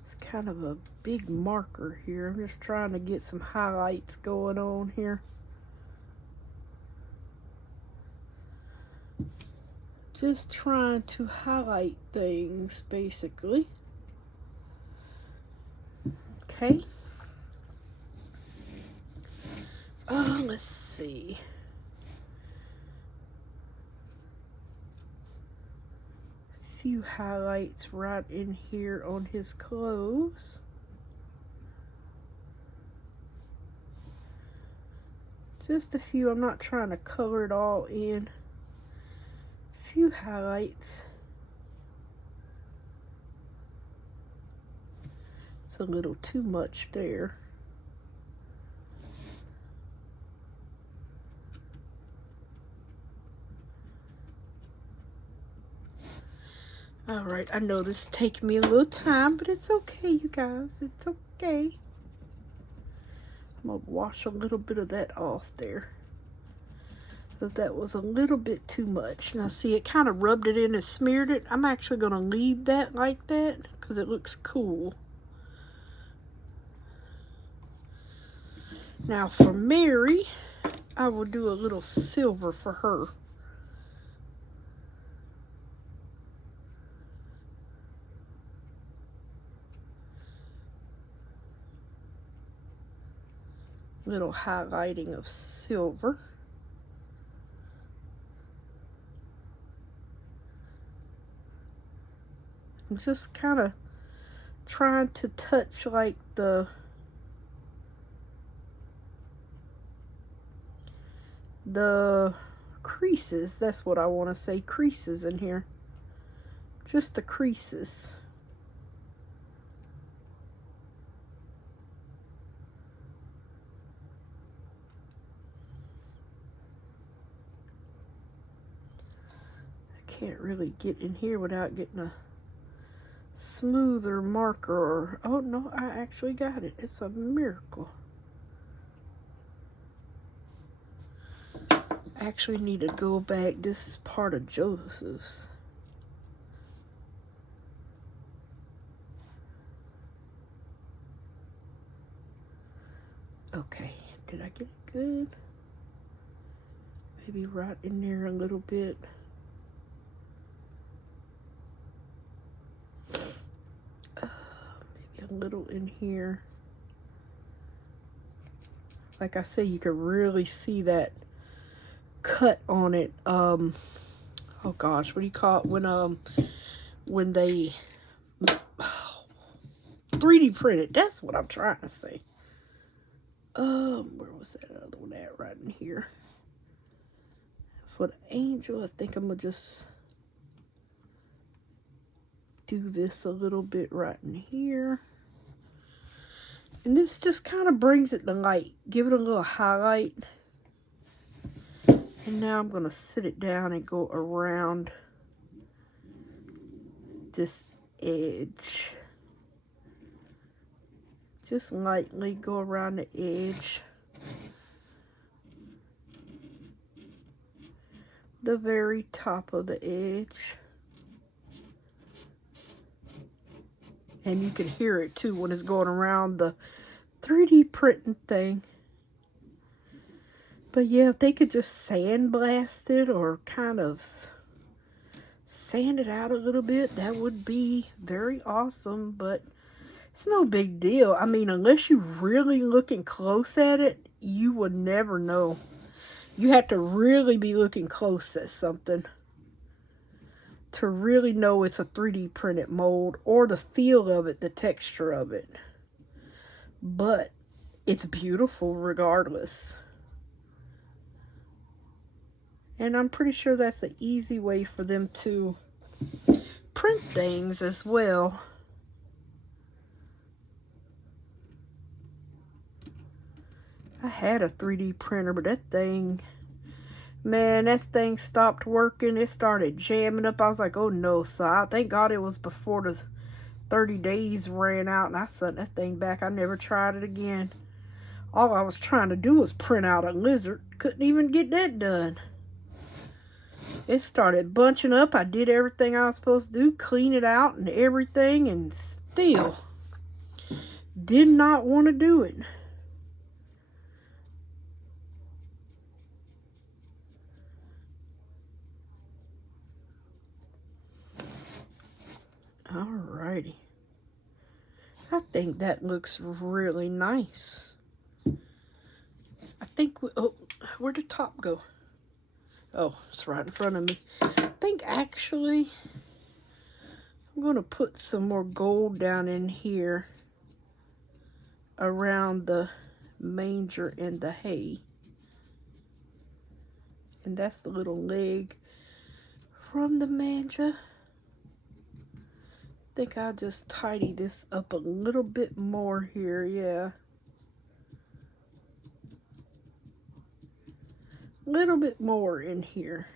It's kind of a big marker here. I'm just trying to get some highlights going on here. Just trying to highlight things, basically. Okay. Let's see. Few highlights right in here on his clothes. Just a few. I'm not trying to color it all in. Few highlights. It's a little too much there. All right, I know this is taking me a little time, but it's okay, you guys. It's okay. I'm gonna wash a little bit of that off there, because that was a little bit too much. Now see, it kind of rubbed it in and smeared it. I'm actually gonna leave that like that because it looks cool. Now for Mary, I will do a little silver for her. Little highlighting of silver. I'm just kind of trying to touch like the creases. That's what I want to say, creases in here. Just the creases. I can't really get in here without getting a smoother marker. Oh no, I actually got it. It's a miracle. I actually need to go back. This is part of Joseph's. Okay, did I get it good? Maybe right in there a little bit. Maybe a little in here. Like I say, you can really see that cut on it. Oh gosh, what do you call it when they 3D printed? That's what I'm trying to say. Where was that other one at? Right in here. For the angel, I think I'm gonna just do this a little bit right in here. And this just kind of brings it to light. Give it a little highlight. And now I'm going to sit it down and go around this edge. Just lightly go around the edge. The very top of the edge. And you can hear it too when it's going around the 3D printing thing. But yeah, if they could just sandblast it or kind of sand it out a little bit, that would be very awesome. But it's no big deal. I mean, unless you're really looking close at it, you would never know. You have to really be looking close at something to really know it's a 3D printed mold, or the feel of it, the texture of it. But it's beautiful regardless. And I'm pretty sure that's an easy way for them to print things as well. I had a 3D printer, but that thing, man, that thing stopped working. It started jamming up. I was like, oh no. So I thank God it was before the 30 days ran out, and I sent that thing back. I never tried it again. All I was trying to do was print out a lizard. Couldn't even get that done. It started bunching up. I did everything I was supposed to do, clean it out and everything, and still did not want to do it. Alrighty. I think that looks really nice. I think oh, where'd the top go? Oh, it's right in front of me. I think actually I'm going to put some more gold down in here around the manger and the hay. And that's the little leg from the manger. I think I'll just tidy this up a little bit more here, yeah. A little bit more in here.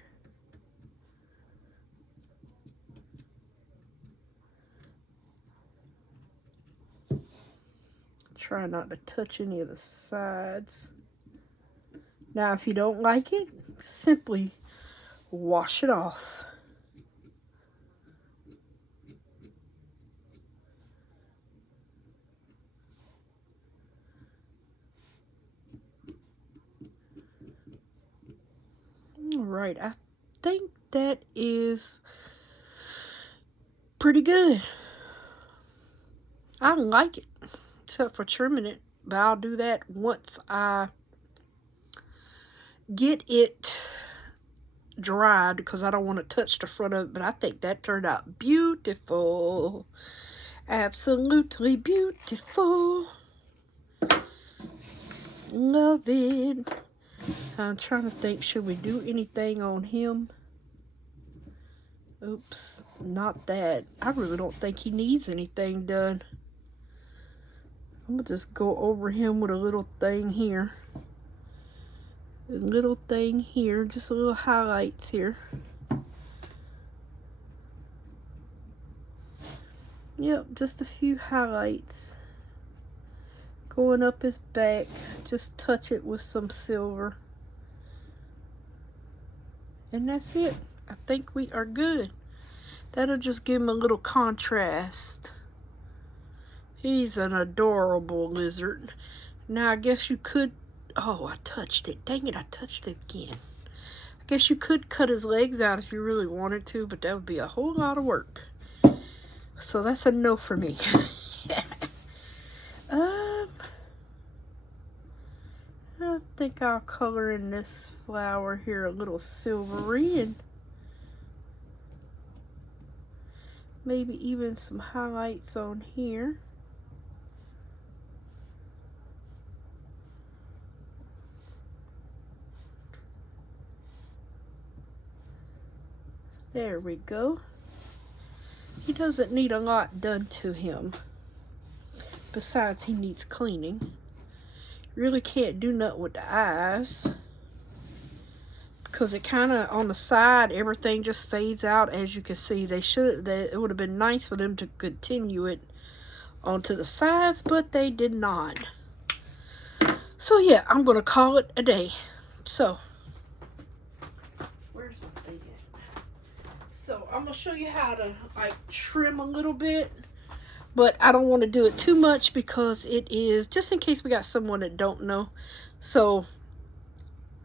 Try not to touch any of the sides. Now, if you don't like it, simply wash it off. Alright, I think that is pretty good. I like it, except for trimming it, but I'll do that once I get it dried, because I don't want to touch the front of it. But I think that turned out beautiful. Absolutely beautiful. Love it. I'm trying to think, should we do anything on him? Oops, not that. I really don't think he needs anything done. I'm gonna just go over him with a little thing here. A little thing here, just a little highlights here. Yep, just a few highlights. Going up his back, just touch it with some silver. And that's it. I think we are good. That'll just give him a little contrast. He's an adorable lizard. Now, I guess you could... Oh, I touched it. Dang it, I touched it again. I guess you could cut his legs out if you really wanted to, but that would be a whole lot of work. So that's a no for me. I think I'll color in this flower here a little silvery, and maybe even some highlights on here. There we go. He doesn't need a lot done to him. Besides, he needs cleaning. Really can't do nothing with the eyes, because it kind of on the side, everything just fades out. As you can see, it would have been nice for them to continue it onto the sides, but they did not. So yeah, I'm going to call it a day. So, where's my thing at? So, I'm going to show you how to like trim a little bit. But I don't want to do it too much because it is, just in case we got someone that don't know. So,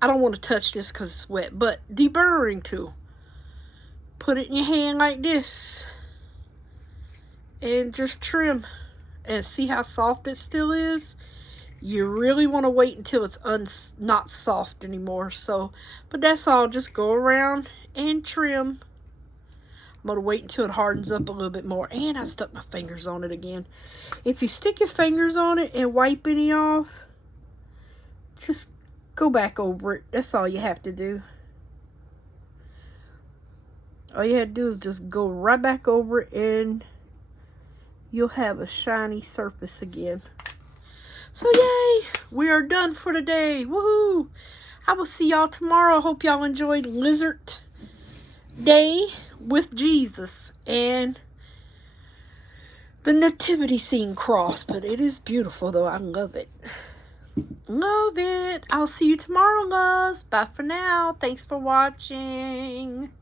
I don't want to touch this because it's wet. But deburring tool. Put it in your hand like this. And just trim. And see how soft it still is? You really want to wait until it's not soft anymore. So, but that's all. Just go around and trim. I'm going to wait until it hardens up a little bit more. And I stuck my fingers on it again. If you stick your fingers on it and wipe any off, just go back over it. That's all you have to do. All you have to do is just go right back over it and you'll have a shiny surface again. So yay, we are done for today. Woohoo! I will see y'all tomorrow. Hope y'all enjoyed Lizard Day with Jesus and the nativity scene cross. But it is beautiful though. I love it. Love it. I'll see you tomorrow, loves. Bye for now. Thanks for watching.